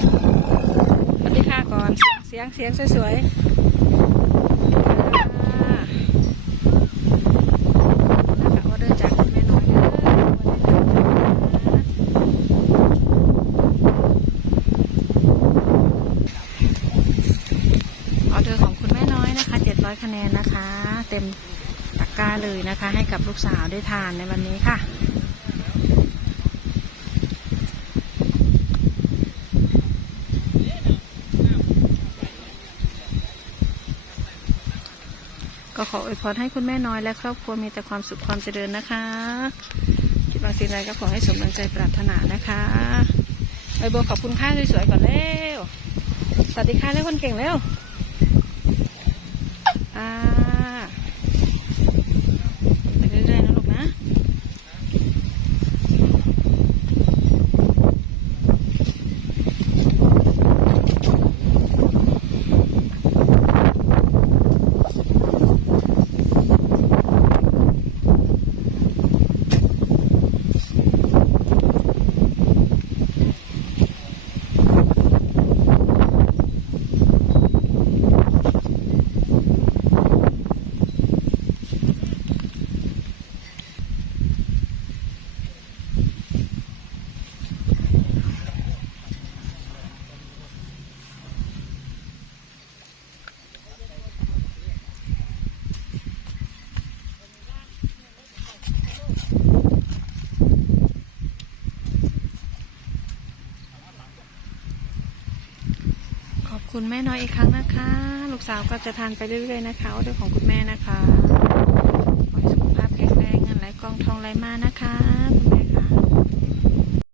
สวัสดีค่ะก่อนเสียงเสียงเสียงสวยๆอ่นะคะออเดอร์จากคุณแม่น้อยเด้อออเดอร์ของคุณแม่น้อยนะคะ700คะแนนนะคะ เต็มตะกร้าเลยนะคะ ให้กับลูกสาวได้ทานในวันนี้ค่ะ ก็ขออวยพรให้คุณแม่น้อยและครอบครัวมีแต่ความสุขความเจริญนะคะ คิดบางสิ่งใดก็ขอให้สมดังใจปรารถนานะคะใบบัวขอบคุณค่าสวยๆก่อนเร็วสวัสดีค่ะเร็วคนเก่งเร็วอ่า คุณแม่น้อยอีกครั้งนะคะ ลูกสาวก็จะทานไปเรื่อยๆนะคะด้วยของคุณแม่นะคะขอให้สุขภาพแข็งแรงเงินไหลกองทองไหลมานะคะ